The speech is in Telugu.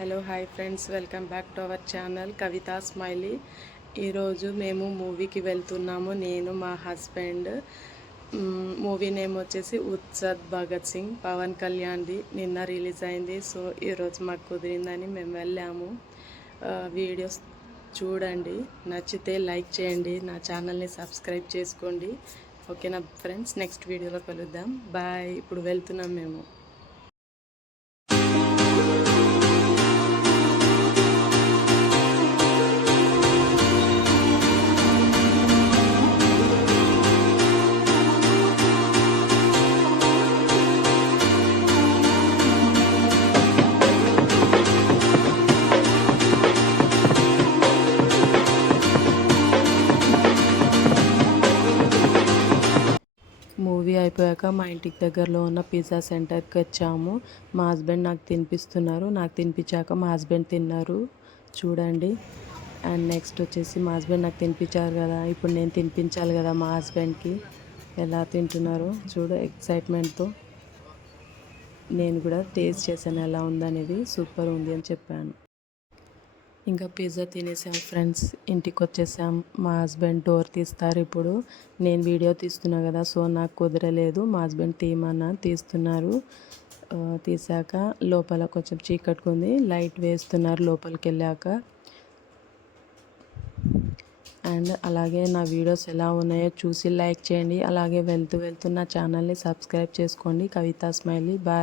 Hello hi friends, welcome back to our channel Kavitha smiley. ఈరోజు మేము మూవీకి వెళ్తున్నాము, నేను మా హస్బెండ్. మూవీ నేమ్ వచ్చేసి ఉత్సద్ భగత్ సింగ్, పవన్ కళ్యాణ్ది. నిన్న రిలీజ్ అయింది. సో ఈరోజు మాకు కుదిరిందని మేము వెళ్ళాము. వీడియోస్ చూడండి, నచ్చితే లైక్ చేయండి, నా ఛానల్ని సబ్స్క్రైబ్ చేసుకోండి. ఓకేనా ఫ్రెండ్స్, నెక్స్ట్ వీడియోలో కలుద్దాం. బాయ్. ఇప్పుడు వెళ్తున్నాం మేము. మూవీ అయిపోయాక మా ఇంటికి దగ్గరలో ఉన్న పిజ్జా సెంటర్కి వచ్చాము. మా హస్బెండ్ నాకు తినిపిస్తున్నారు. నాకు తినిపించాక మా హస్బెండ్ తిన్నారు, చూడండి. అండ్ నెక్స్ట్ వచ్చేసి మా హస్బెండ్ నాకు తినిపించారు కదా, ఇప్పుడు నేను తినిపించాలి కదా మా హస్బెండ్కి. ఎలా తింటున్నారో చూడు, ఎక్సైట్మెంట్తో. నేను కూడా టేస్ట్ చేశాను ఎలా ఉందనేది. సూపర్ ఉంది అని చెప్పాను. ఇంకా పిజ్జా తినేసాం ఫ్రెండ్స్, ఇంటికి వచ్చేసాం. మా హస్బెండ్ డోర్ తీస్తారు. ఇప్పుడు నేను వీడియో తీస్తున్నా కదా, సో నాకు కుదరలేదు. మా హస్బెండ్ తీస్తున్నారు. తీసాక లోపల కొంచెం చీకట్టుకుంది, లైట్ వేస్తున్నారు లోపలికి వెళ్ళాక. అండ్ అలాగే నా వీడియోస్ ఎలా ఉన్నాయో చూసి లైక్ చేయండి. అలాగే వెళ్తూ నా ఛానల్ని సబ్స్క్రైబ్ చేసుకోండి. కవితా స్మైలీ. బాయ్.